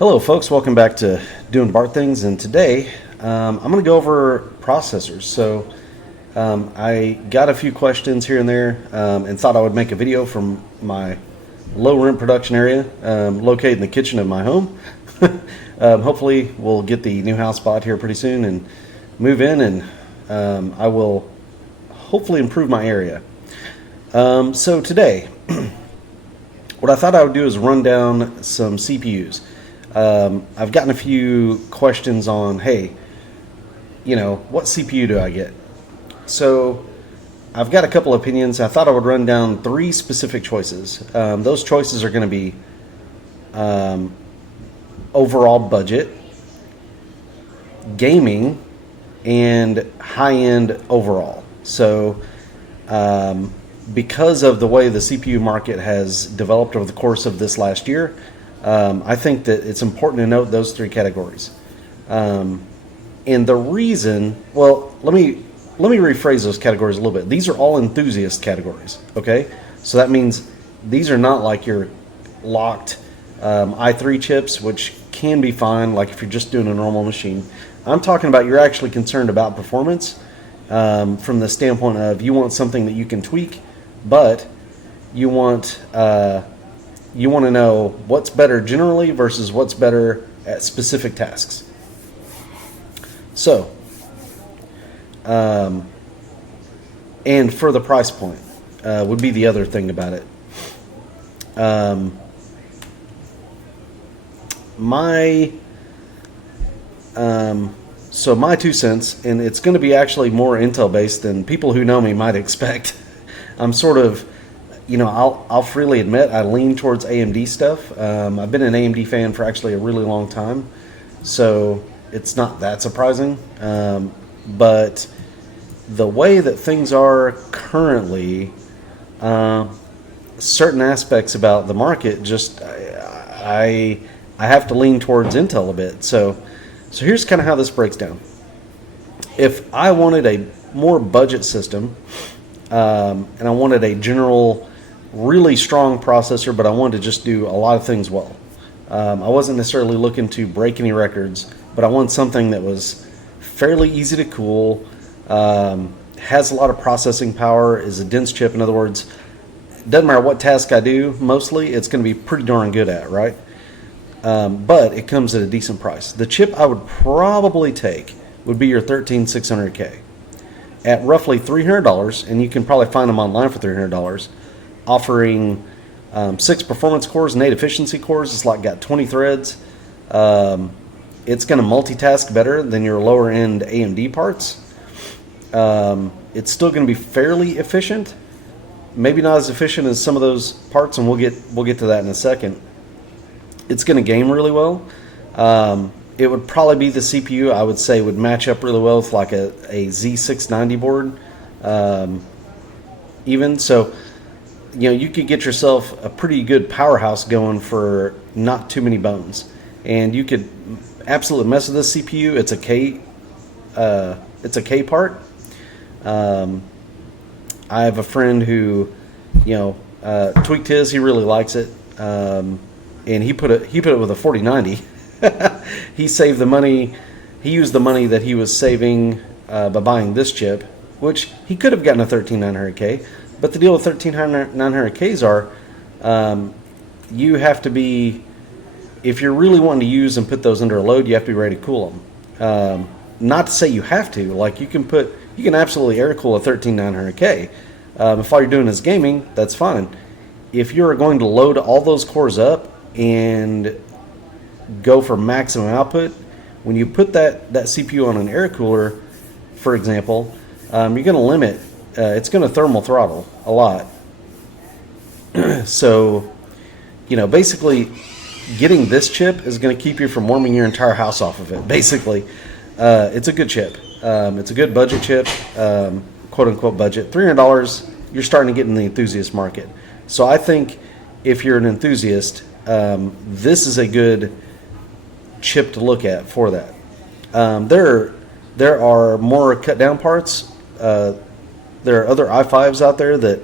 Hello folks, welcome back to Doing Bart Things, and today I'm going to go over processors. I got a few questions here and there and thought I would make a video from my low rent production area located in the kitchen of my home. Hopefully we'll get the new house bought here pretty soon and move in, and I will hopefully improve my area. So today what I thought I would do is run down some CPUs. I've gotten a few questions on, hey, what CPU do I get? So I've got a couple opinions. I thought I would run down three specific choices. Those choices are going to be overall budget, gaming, and high-end overall. So because of the way the CPU market has developed over the course of this last year, I think that it's important to note those three categories. And the reason, well, let me rephrase those categories a little bit. These are all enthusiast categories, okay? So that means these are not like your locked i3 chips, which can be fine, like if you're just doing a normal machine. I'm talking about you're actually concerned about performance from the standpoint of you want something that you can tweak, but you want to know what's better generally versus what's better at specific tasks. So, and for the price point would be the other thing about it. So my 2 cents, and it's going to be actually more Intel based than people who know me might expect. I'm sort of, I'll freely admit I lean towards AMD stuff. I've been an AMD fan for actually a really long time, so it's not that surprising. But the way that things are currently, certain aspects about the market, just I have to lean towards Intel a bit. So here's kind of how this breaks down. If I wanted a more budget system, and I wanted a general really strong processor, but I wanted to just do a lot of things well. I wasn't necessarily looking to break any records, but I wanted something that was fairly easy to cool, has a lot of processing power, is a dense chip. In other words, it doesn't matter what task I do, mostly it's going to be pretty darn good at, right? But it comes at a decent price. The chip I would probably take would be your 13600K at roughly $300, and you can probably find them online for $300. Offering 6 performance cores and 8 efficiency cores. It's like got 20 threads. It's going to multitask better than your lower end AMD parts. It's still going to be fairly efficient. Maybe not as efficient as some of those parts, and we'll get to that in a second. It's going to game really well. It would probably be the CPU I would say would match up really well with like a Z690 board. Even so, you could get yourself a pretty good powerhouse going for not too many bones, and you could absolutely mess with this CPU. It's a K part. I have a friend who, tweaked his. He really likes it, and he put it with a 4090. He saved the money. He used the money that he was saving by buying this chip, which he could have gotten a 13900K. But the deal with 13900Ks are, you have to be, if you're really wanting to use and put those under a load, you have to be ready to cool them. Not to say you have to, like you can absolutely air cool a 13900K. If all you're doing is gaming, that's fine. If you're going to load all those cores up and go for maximum output, when you put that CPU on an air cooler, for example, you're going to limit. It's going to thermal throttle a lot. So, basically, getting this chip is going to keep you from warming your entire house off of it. Basically, it's a good chip. It's a good budget chip, quote unquote budget. $300, you're starting to get in the enthusiast market. So I think if you're an enthusiast, this is a good chip to look at for that. There are more cut down parts. There are other i5s out there that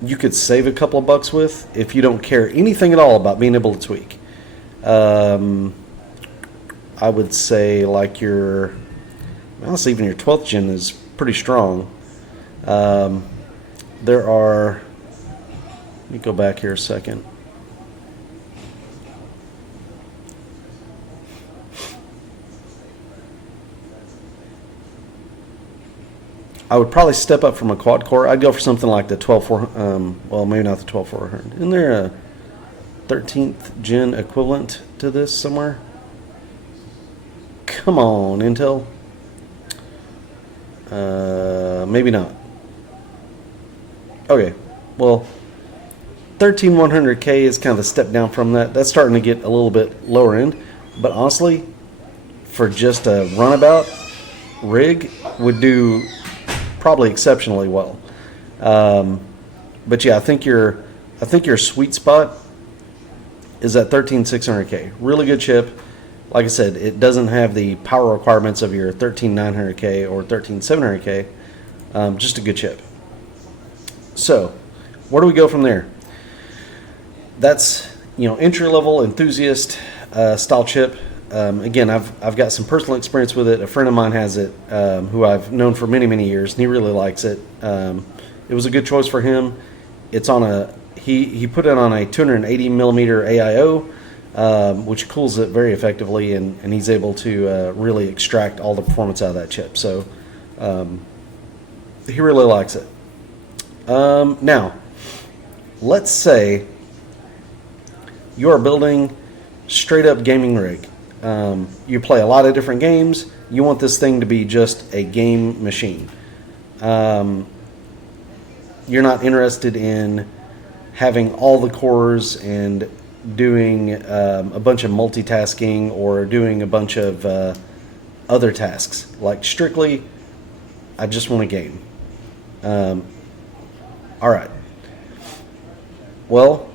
you could save a couple of bucks with if you don't care anything at all about being able to tweak. Um, I would say like your, honestly, even your 12th gen is pretty strong. Um, there are, let me go back here a second. I would probably step up from a quad core. I'd go for something like the 12 well, maybe not the 12400. Isn't there a 13th gen equivalent to this somewhere? Come on, Intel. Maybe not. Okay, well, 13100K is kind of a step down from that. That's starting to get a little bit lower end. But honestly, for just a runabout rig, would do probably exceptionally well. But yeah, I think your sweet spot is at 13600K. Really good chip. Like I said, it doesn't have the power requirements of your 13900K or 13700K. Just a good chip. So, where do we go from there? That's entry level enthusiast style chip. Again, I've got some personal experience with it. A friend of mine has it, who I've known for many years, and he really likes it. It was a good choice for him. It's on a he put it on a 280 millimeter AIO, which cools it very effectively, and he's able to really extract all the performance out of that chip. So he really likes it. Now, let's say you are building straight up gaming rig. You play a lot of different games. You want this thing to be just a game machine. You're not interested in having all the cores and doing a bunch of multitasking or doing a bunch of other tasks. Like strictly, I just want a game. All right. Well,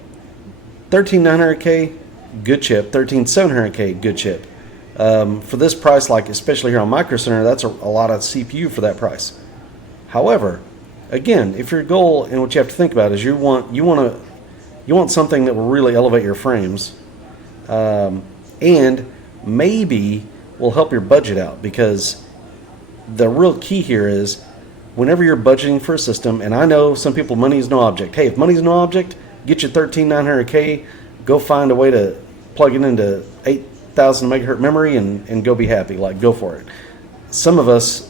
13900K, good chip. 13700K, good chip. For this price, like especially here on Micro Center, that's a lot of CPU for that price. However, again, if your goal and what you have to think about is you want something that will really elevate your frames, and maybe will help your budget out, because the real key here is whenever you're budgeting for a system, and I know some people, money is no object. Hey, if money is no object, get your 13900K, go find a way to plug it into 8,000 megahertz memory and go be happy. Like, go for it. Some of us,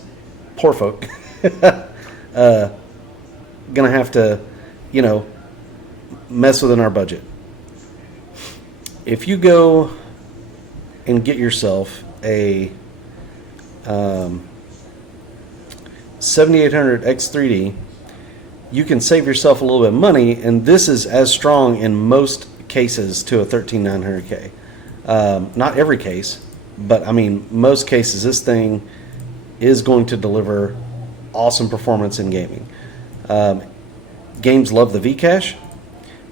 poor folk, gonna have to, mess within our budget. If you go and get yourself a 7800 X3D, you can save yourself a little bit of money, and this is as strong in most cases to a 13900K. Not every case, but I mean most cases this thing is going to deliver awesome performance in gaming. Games love the vcache.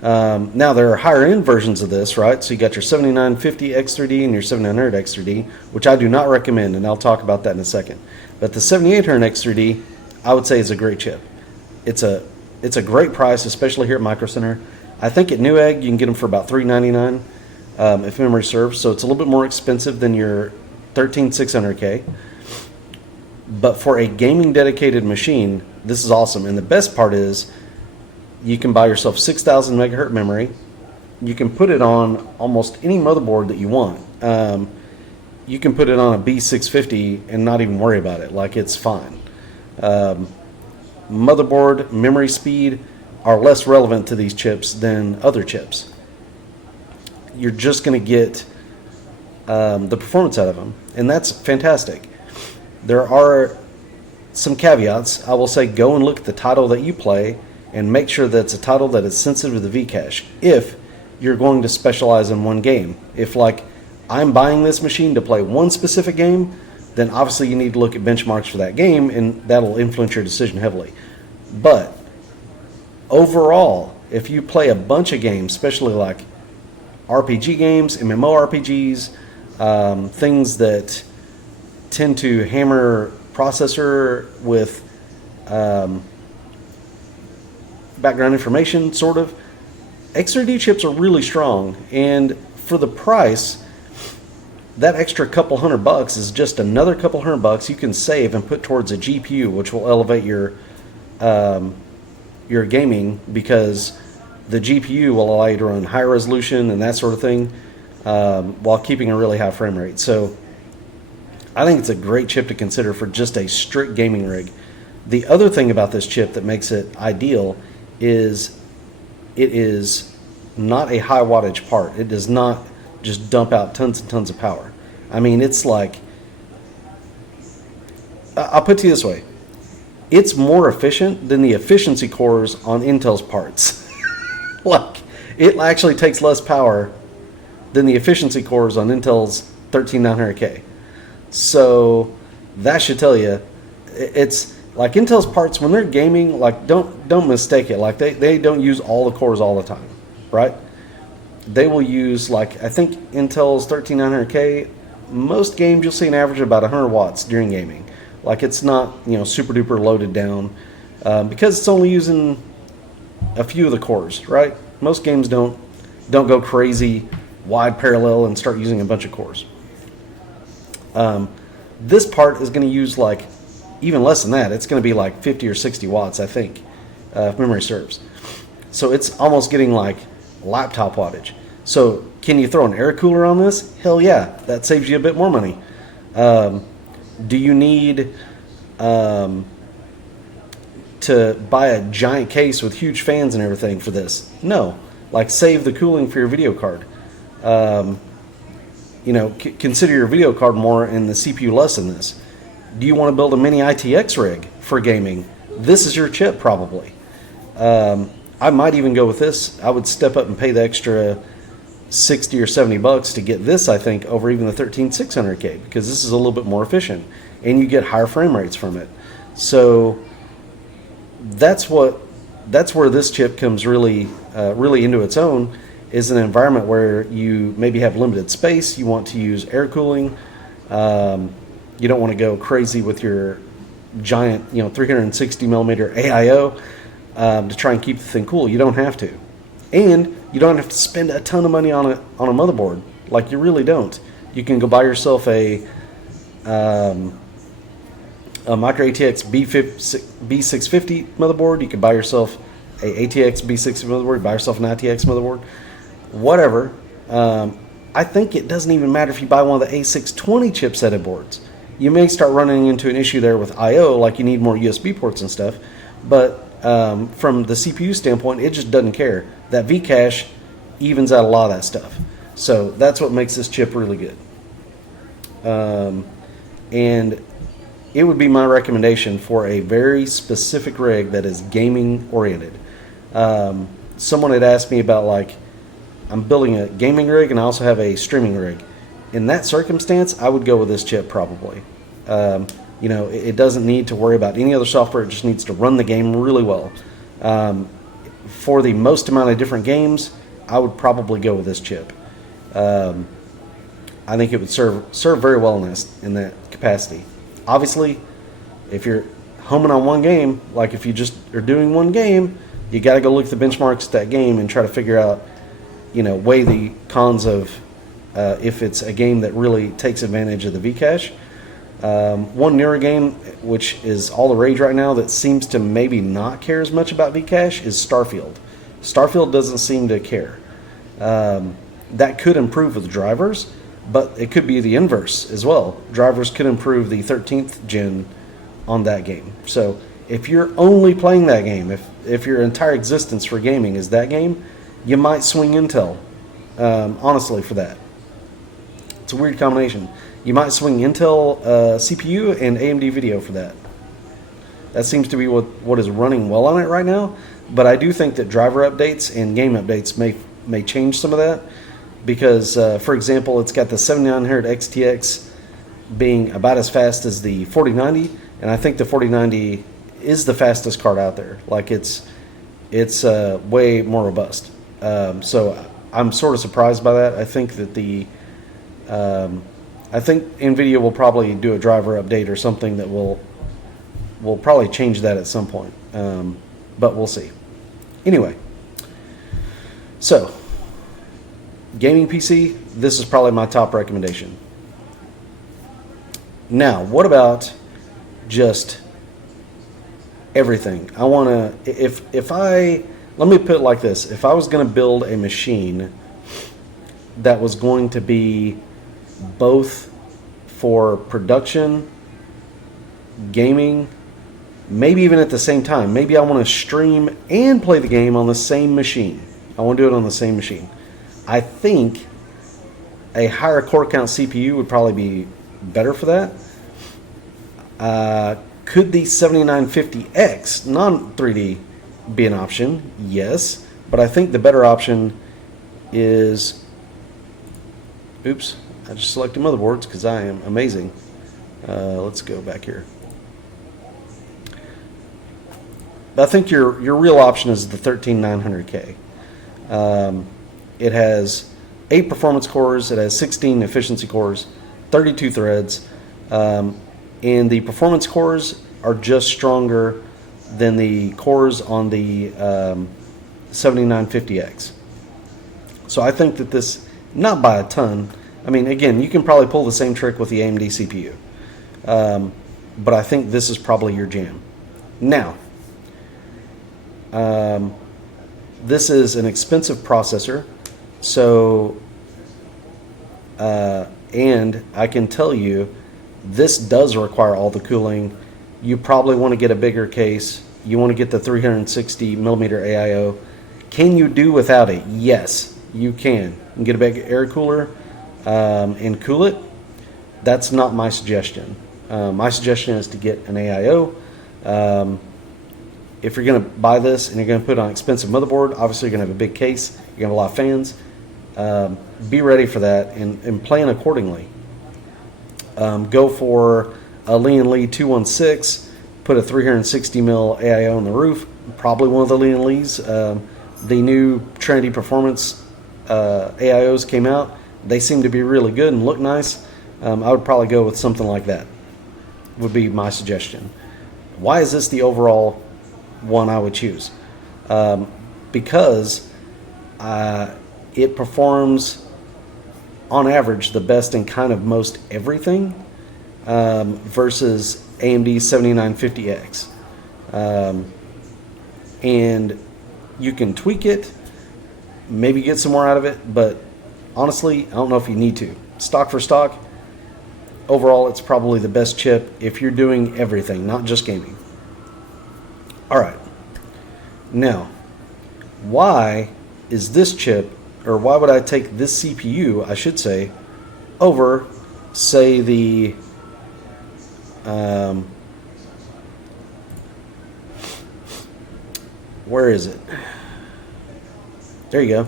Now there are higher end versions of this, right? So you got your 7950 X3D and your 7900 X3D, which I do not recommend, and I'll talk about that in a second. But the 7800 X3D, I would say, is a great chip. It's a great price, especially here at Micro Center. I think at Newegg you can get them for about $399, if memory serves. So it's a little bit more expensive than your 13600K. But for a gaming dedicated machine, this is awesome. And the best part is you can buy yourself 6,000 megahertz memory. You can put it on almost any motherboard that you want. You can put it on a B650 and not even worry about it. Like, it's fine. Motherboard, memory speed are less relevant to these chips than other chips. You're just going to get the performance out of them, and that's fantastic. There are some caveats. I will say go and look at the title that you play and make sure that it's a title that is sensitive to the vcache if you're going to specialize in one game. If, like, I'm buying this machine to play one specific game, then obviously you need to look at benchmarks for that game, and that'll influence your decision heavily. But overall, if you play a bunch of games, especially like RPG games, MMORPGs, things that tend to hammer processor with background information, sort of, X3D chips are really strong. And for the price, that extra couple $100 is just another couple $100 you can save and put towards a GPU, which will elevate your gaming, because the GPU will allow you to run high resolution and that sort of thing, while keeping a really high frame rate. So I think it's a great chip to consider for just a strict gaming rig. The other thing about this chip that makes it ideal is it is not a high wattage part. It does not just dump out tons and tons of power. I mean, it's like, I'll put it to you this way. It's more efficient than the efficiency cores on Intel's parts. Like, it actually takes less power than the efficiency cores on Intel's 13900K. So that should tell you, it's like Intel's parts when they're gaming, like don't mistake it. Like they don't use all the cores all the time, right? They will use, like, I think Intel's 13900K, most games you'll see an average of about 100 watts during gaming. Like, it's not, super duper loaded down, because it's only using a few of the cores, right? Most games don't go crazy wide parallel and start using a bunch of cores. This part is going to use like even less than that. It's going to be like 50 or 60 watts, I think, if memory serves. So it's almost getting like laptop wattage. So can you throw an air cooler on this? Hell yeah, that saves you a bit more money. Do you need to buy a giant case with huge fans and everything for this? No. Like, save the cooling for your video card. Consider your video card more and the CPU less than this. Do you want to build a mini ITX rig for gaming? This is your chip, probably. I might even go with this. I would step up and pay the extra $60 or $70 to get this, I think, over even the 13600K, because this is a little bit more efficient and you get higher frame rates from it. So that's where this chip comes really into its own, is an environment where you maybe have limited space. You want to use air cooling. You don't want to go crazy with your giant 360 millimeter AIO to try and keep the thing cool. You don't have to. And you don't have to spend a ton of money on a motherboard. Like, you really don't. You can go buy yourself a Micro ATX B650 motherboard. You can buy yourself a ATX B650 motherboard. Buy yourself an ITX motherboard. Whatever. I think it doesn't even matter if you buy one of the A620 chipsetted boards. You may start running into an issue there with I/O, like you need more USB ports and stuff. But from the CPU standpoint, it just doesn't care. That vcache evens out a lot of that stuff. So that's what makes this chip really good. And it would be my recommendation for a very specific rig that is gaming oriented. Someone had asked me about, like, I'm building a gaming rig and I also have a streaming rig. In that circumstance, I would go with this chip probably. It doesn't need to worry about any other software. It just needs to run the game really well. For the most amount of different games, I would probably go with this chip. I think it would serve very well in that capacity. Obviously, if you're homing on one game, like if you just are doing one game, you got to go look at the benchmarks of that game and try to figure out, weigh the cons of if it's a game that really takes advantage of the vcache. One newer game, which is all the rage right now, that seems to maybe not care as much about vcache, is Starfield. Starfield doesn't seem to care. That could improve with drivers, but it could be the inverse as well. Drivers could improve the 13th gen on that game. So if you're only playing that game, if your entire existence for gaming is that game, you might swing Intel, honestly, for that. It's a weird combination. You might swing Intel CPU and AMD video for that. That seems to be what is running well on it right now. But I do think that driver updates and game updates may change some of that. Because, for example, it's got the 7900 XTX being about as fast as the 4090. And I think the 4090 is the fastest card out there. Like, it's way more robust. So I'm sort of surprised by that. I think that I think NVIDIA will probably do a driver update or something that will probably change that at some point. But we'll see. Anyway, so gaming PC, this is probably my top recommendation. Now, what about just everything? I want to, let me put it like this. If I was going to build a machine that was going to be both for production, gaming, maybe even at the same time, maybe I want to stream and play the game on the same machine. I want to do it on the same machine. I think a higher core count CPU would probably be better for that. Could the 7950X non-3D be an option? Yes, but I think the better option is, oops, I just selected motherboards because I am amazing. Let's go back here. I think your real option is the 13900K. It has 8 performance cores, it has 16 efficiency cores, 32 threads, and the performance cores are just stronger than the cores on the 7950X. So I think that this, not by a ton, I mean, again, you can probably pull the same trick with the AMD CPU, but I think this is probably your jam. Now, this is an expensive processor, so and I can tell you this does require all the cooling. You probably want to get a bigger case. You want to get the 360 millimeter AIO. Can you do without it? Yes, you can. You can get a big air cooler and cool it. That's not my suggestion. My suggestion is to get an AIO. If you're going to buy this and you're going to put it on an expensive motherboard, obviously you're going to have a big case, you're going to have a lot of fans. Be ready for that and plan accordingly. Go for a Lee 216, put a 360 mil AIO on the roof, probably one of the Lee & Lees. The new Trinity Performance AIOs came out. They seem to be really good and look nice. I would probably go with something like that, would be my suggestion. Why is this the overall one I would choose? Because it performs on average the best in kind of most everything versus AMD 7950X. And you can tweak it, maybe get some more out of it, but honestly, I don't know if you need to. Stock for stock, overall, it's probably the best chip if you're doing everything, not just gaming. All right. Now, why is this chip, or why would I take this CPU, I should say, over, say, the where is it? There you go.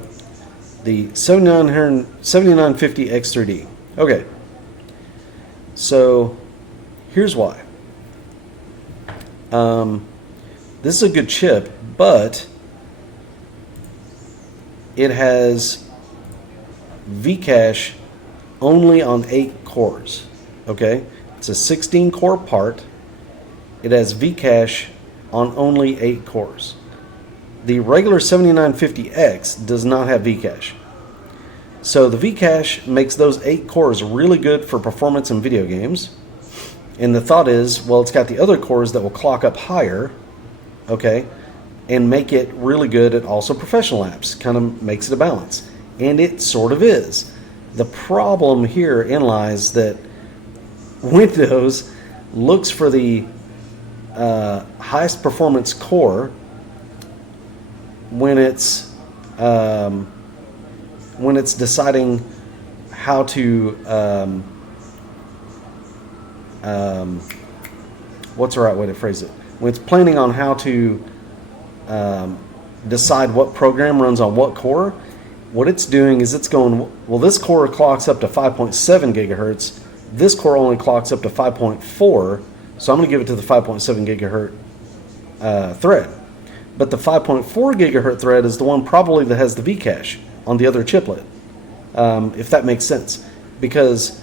The 7950 X3D. Okay. So, here's why. This is a good chip, but it has vcache only on 8 cores. Okay? It's a 16 core part. It has vcache on only 8 cores. The regular 7950X does not have vcache. So the vcache makes those 8 cores really good for performance in video games. And the thought is, well, it's got the other cores that will clock up higher, okay, and make it really good at also professional apps. Kind of makes it a balance. And it sort of is. The problem herein lies that Windows looks for the highest performance core when it's deciding how to what's the right way to phrase it? When it's planning on how to decide what program runs on what core, what it's doing is it's going, well, this core clocks up to 5.7 gigahertz. This core only clocks up to 5.4, so I'm going to give it to the 5.7 gigahertz thread. But the 5.4 gigahertz thread is the one probably that has the vcache on the other chiplet, if that makes sense. Because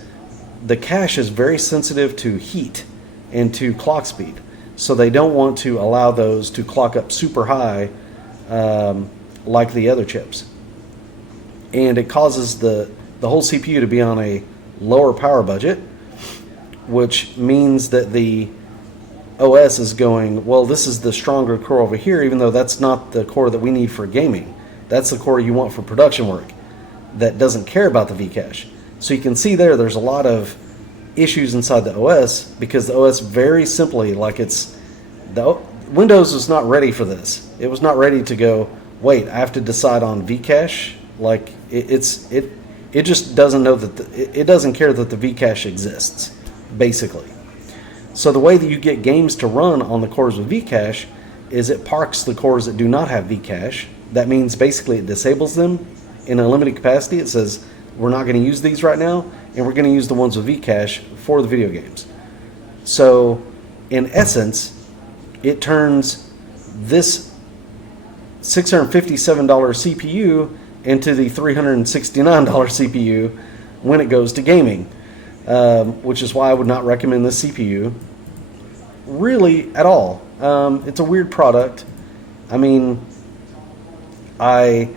the cache is very sensitive to heat and to clock speed. So they don't want to allow those to clock up super high like the other chips. and it causes the whole CPU to be on a lower power budget, which means that the OS is going, well, this is the stronger core over here, even though that's not the core that we need for gaming. That's the core you want for production work that doesn't care about the vcache. So you can see there's a lot of issues inside the OS because the OS very simply, Windows was not ready for this. It was not ready to go, wait, I have to decide on vcache. Like it just doesn't know that it doesn't care that the vcache exists, basically. So the way that you get games to run on the cores with vcache is it parks the cores that do not have vcache. That means basically it disables them in a limited capacity. It says we're not going to use these right now, and we're going to use the ones with vcache for the video games. So in essence, it turns this $657 CPU into the $369 CPU when it goes to gaming, which is why I would not recommend this CPU really at all. It's a weird product. I mean, I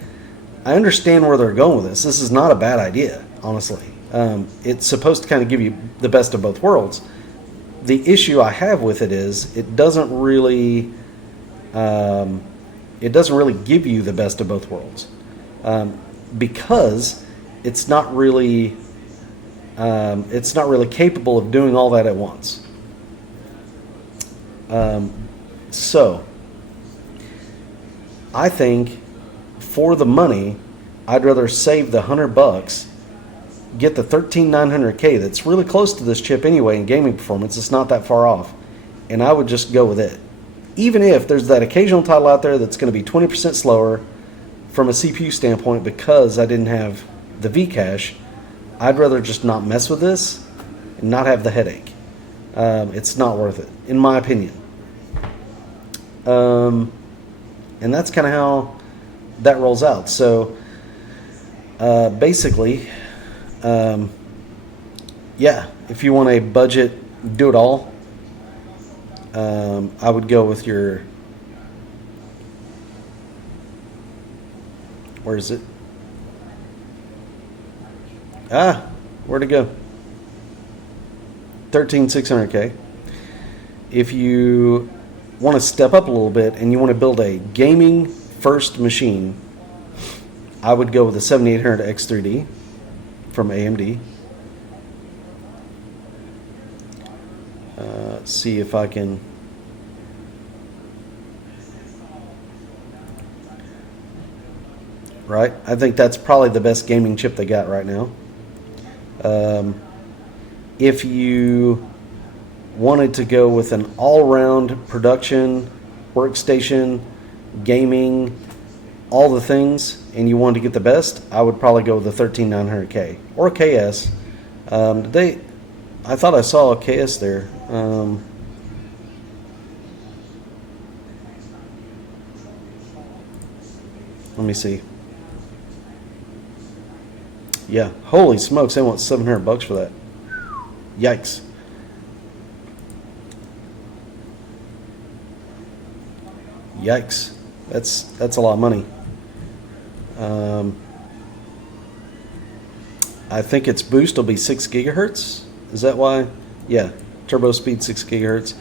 understand where they're going with this. This is not a bad idea, honestly. It's supposed to kind of give you the best of both worlds. The issue I have with it is it doesn't really give you the best of both worlds, because it's not really capable of doing all that at once. So I think for the money, I'd rather save the $100, get the 13900K that's really close to this chip anyway in gaming performance. It's not that far off, and I would just go with it. Even if there's that occasional title out there that's going to be 20% slower from a CPU standpoint because I didn't have the vcache, I'd rather just not mess with this and not have the headache. It's not worth it, in my opinion. And that's kind of how that rolls out. So basically, yeah, if you want a budget, do it all, I would go with your, where is it? Where'd it go? 13600K. If you want to step up a little bit and you want to build a gaming first machine, I would go with the 7800 X3D from AMD. See if I can right. I think that's probably the best gaming chip they got right now. If you wanted to go with an all-round production, workstation, gaming, all the things, and you wanted to get the best, I would probably go with the 13900K or KS. I thought I saw a KS there. Let me see. Yeah, holy smokes, they want $700 for that. Yikes. Yikes. That's a lot of money. I think its boost will be 6 gigahertz. Is that why? Yeah, turbo speed 6 gigahertz.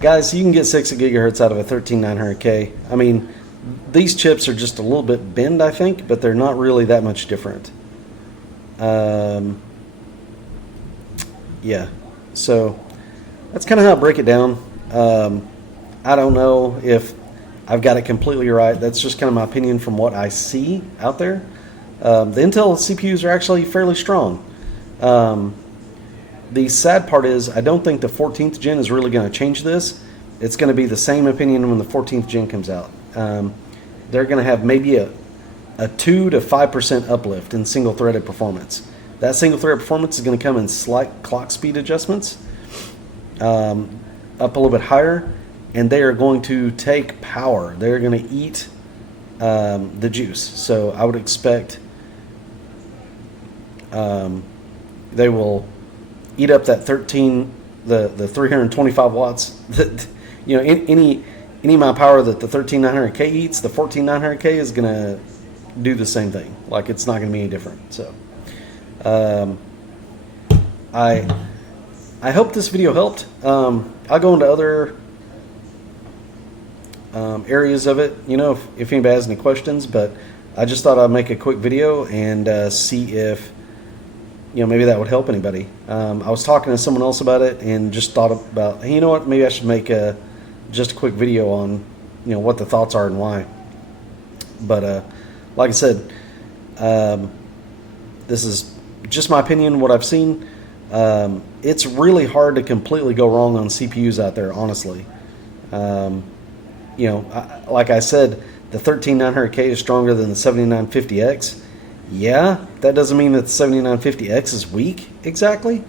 Guys, you can get 6 gigahertz out of a 13900K. I mean, these chips are just a little bit bent, I think, but they're not really that much different. Yeah, so that's kind of how I break it down. I don't know if I've got it completely right. That's just kind of my opinion from what I see out there. The Intel CPUs are actually fairly strong. The sad part is I don't think the 14th gen is really going to change this. It's going to be the same opinion when the 14th gen comes out. They're going to have maybe a 2 to 5% uplift in single-threaded performance. That single-threaded performance is going to come in slight clock speed adjustments, up a little bit higher, and they are going to take power. They're going to eat the juice. So I would expect they will eat up that the 325 watts. That, any amount of power that the 13900K eats, the 14900K is going to do the same thing. Like, it's not going to be any different. So, um, I hope this video helped. I'll go into other areas of it, if anybody has any questions, but I just thought I'd make a quick video and see if, maybe that would help anybody. I was talking to someone else about it and just thought about, hey, you know what, maybe I should make just a quick video on, what the thoughts are and why. But like I said, this is just my opinion, what I've seen. It's really hard to completely go wrong on CPUs out there, honestly. Like I said, the 13900K is stronger than the 7950X. Yeah, that doesn't mean that the 7950X is weak exactly,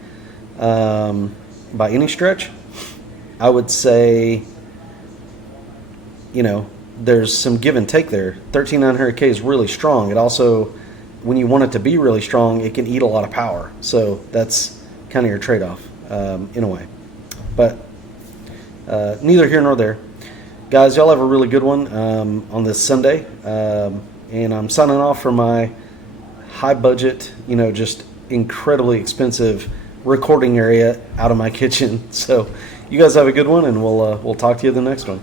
by any stretch. I would say, there's some give and take there. 13900K is really strong. It also, when you want it to be really strong, it can eat a lot of power. So that's kind of your trade-off, in a way. But neither here nor there. Guys, y'all have a really good one on this Sunday. And I'm signing off from my high budget, just incredibly expensive recording area out of my kitchen. So you guys have a good one, and we'll talk to you in the next one.